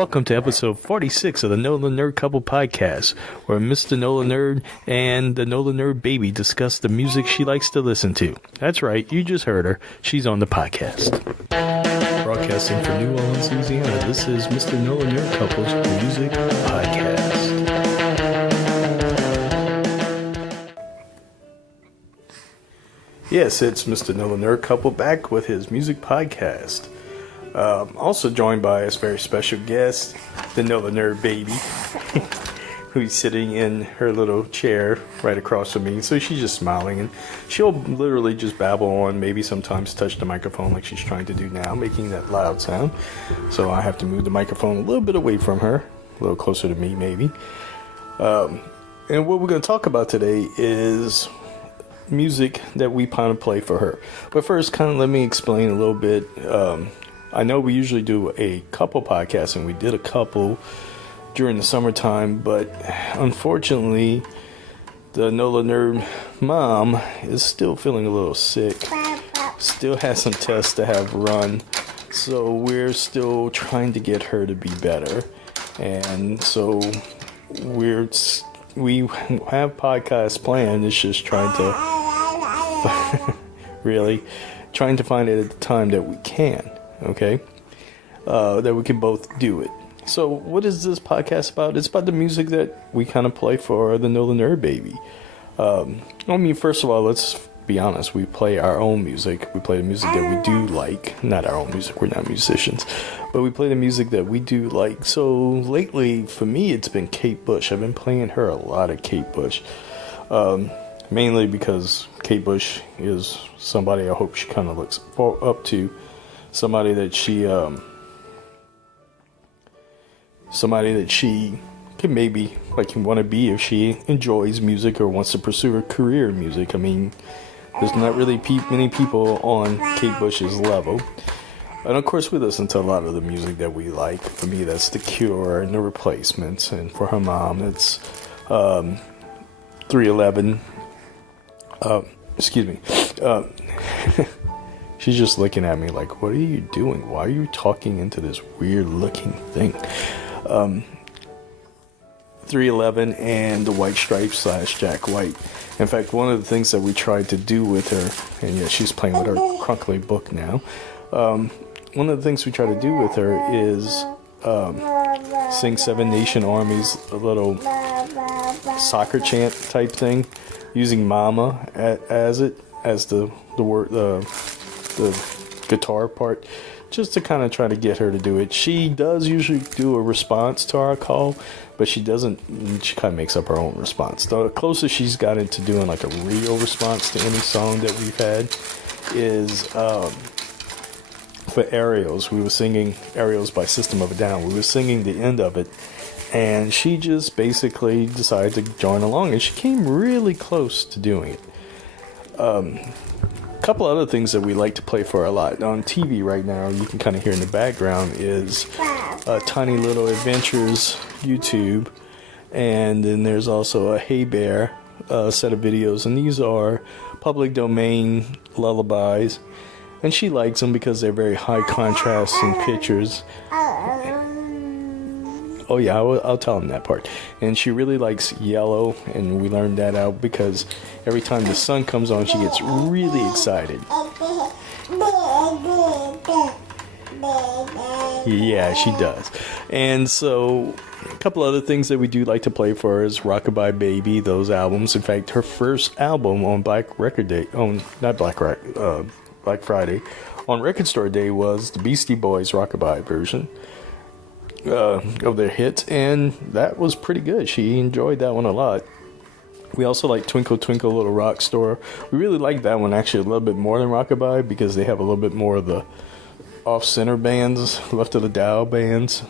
Welcome to episode 46 of the Nola Nerd Couple podcast, where Mr. Nola Nerd and the Nola Nerd Baby discuss the music she likes to listen to. That's right, you just heard her. She's on the podcast. Broadcasting from New Orleans, Louisiana, this is Mr. Nola Nerd Couple's Music Podcast. Yes, it's Mr. Nola Nerd Couple back with his music podcast. Also joined by a very special guest, the Nola Nerd Baby, who's sitting in her little chair right across from me. So she's just smiling, and she'll literally just babble on, maybe sometimes touch the microphone like she's trying to do now, making that loud sound. So I have to move the microphone a little bit away from her, a little closer to me maybe. And what we're going to talk about today is music that we kind of play for her. But first, kind of let me explain a little bit. I know we usually do a couple podcasts, and we did a couple during the summertime, but unfortunately, the Nola Nerd mom is still feeling a little sick. Still has some tests to have run, so we're still trying to get her to be better. And so we have podcasts planned. It's just trying to really trying to find it at the time that we can. Okay, that we can both do it. So what is this podcast about? It's about the music that we kind of play for the Nola Nerd Baby. First of all, let's be honest. We play our own music. We play the music that we do like. Not our own music. We're not musicians. But we play the music that we do like. So lately, for me, it's been Kate Bush. I've been playing her a lot of Kate Bush. Mainly because Kate Bush is somebody I hope she kind of looks up to. Somebody that she can maybe want to be if she enjoys music or wants to pursue a career in music. I mean, there's not really many people on Kate Bush's level. And of course, we listen to a lot of the music that we like. For me, that's The Cure and The Replacements. And for her mom, it's 311. Excuse me. She's just looking at me like, what are you doing? Why are you talking into this weird looking thing? 311 and the White Stripes / Jack White. In fact, one of the things that we tried to do with her, and yeah, she's playing with her crunkly book now. One of the things we try to do with her is sing Seven Nation Army's a little soccer chant type thing, using Mama as the word, the guitar part, just to kind of try to get her to do it. She does usually do a response to our call, but she doesn't. She kind of makes up her own response. The closest she's gotten to doing like a real response to any song that we've had is for Aerials. We were singing Aerials by System of a Down. We were singing the end of it, and she just basically decided to join along, and she came really close to doing it. A couple other things that we like to play for a lot on TV right now, you can kind of hear in the background, is Tiny Little Adventures YouTube, and then there's also a Hey Bear set of videos, and these are public domain lullabies, and she likes them because they're very high contrast in pictures. Oh yeah, I'll tell him that part. And she really likes yellow, and we learned that out because every time the sun comes on, she gets really excited. Yeah, she does. And so, a couple other things that we do like to play for her is Rockabye Baby, those albums. In fact, her first album on Black Friday, on Record Store Day was the Beastie Boys Rockabye version of their hits, and that was pretty good. She enjoyed that one a lot. We also like Twinkle Twinkle Little Rock Star. We really like that one actually a little bit more than Rockabye because they have a little bit more of the off-center bands, left of the dial bands.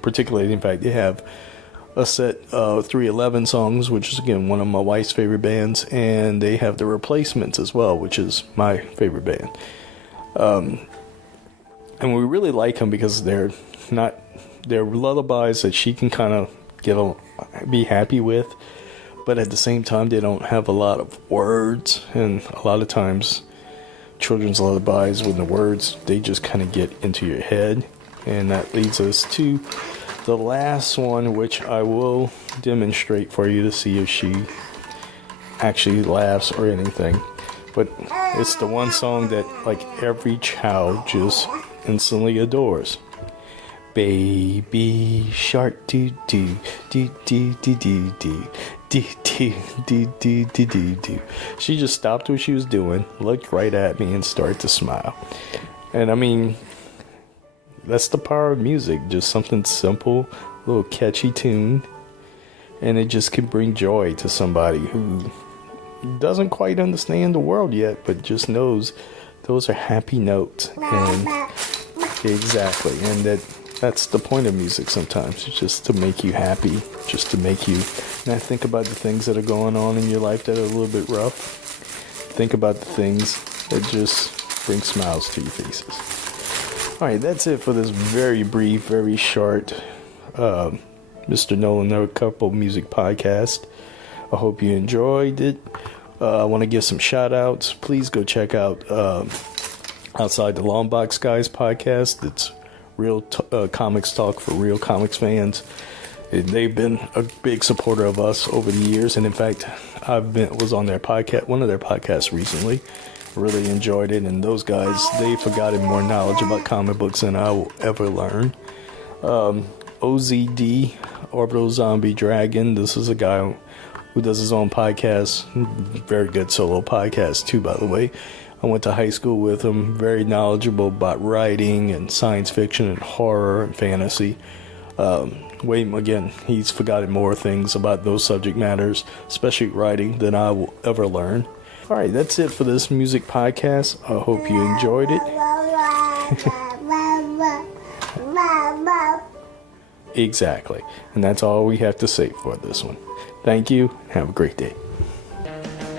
Particularly, in fact, they have a set of 311 songs, which is again one of my wife's favorite bands, and they have the Replacements as well, which is my favorite band. And we really like them because they're lullabies that she can kind of be happy with, but at the same time they don't have a lot of words, and a lot of times children's lullabies with the words, they just kind of get into your head, and that leads us to the last one, which I will demonstrate for you to see if she actually laughs or anything. But it's the one song that like every child just instantly adores. Baby shark doo doo doo doo doo doo doo doo doo doo doo doo doo doo. She just stopped what she was doing, looked right at me, and started to smile. And I mean, that's the power of music. Just something simple, a little catchy tune, and it just can bring joy to somebody who doesn't quite understand the world yet, but just knows those are happy notes. And exactly, and that's the point of music sometimes. It's just to make you happy, just to make you not think about the things that are going on in your life that are a little bit rough. Think about the things that just bring smiles to your faces. Alright, that's it for this very brief, very short Mr. Nola Nerd Couple music podcast. I hope you enjoyed it. I want to give some shout outs. Please go check out Outside the Long Box Guys podcast. It's real comics talk for real comics fans. And they've been a big supporter of us over the years. And in fact, was on their podcast, one of their podcasts recently. Really enjoyed it. And those guys, they've forgotten more knowledge about comic books than I will ever learn. OZD, Orbital Zombie Dragon. This is a guy who does his own podcast. Very good solo podcast too, by the way. I went to high school with him. Very knowledgeable about writing and science fiction and horror and fantasy. Again, he's forgotten more things about those subject matters, especially writing, than I will ever learn. Alright, that's it for this music podcast. I hope you enjoyed it. Exactly. And that's all we have to say for this one. Thank you. Have a great day.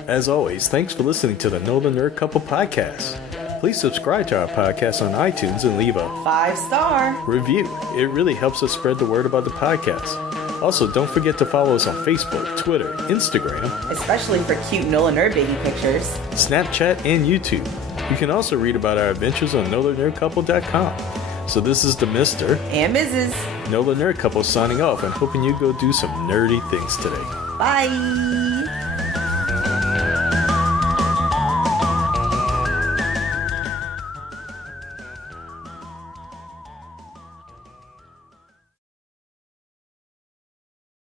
As always, thanks for listening to the Nola Nerd Couple podcast. Please subscribe to our podcast on iTunes and leave a 5-star review. It really helps us spread the word about the podcast. Also, don't forget to follow us on Facebook, Twitter, Instagram, especially for cute Nola Nerd Baby pictures, Snapchat, and YouTube. You can also read about our adventures on NolaNerdCouple.com. So this is the Mr. and Mrs. Nola Nerd Couple signing off and hoping you go do some nerdy things today. Bye!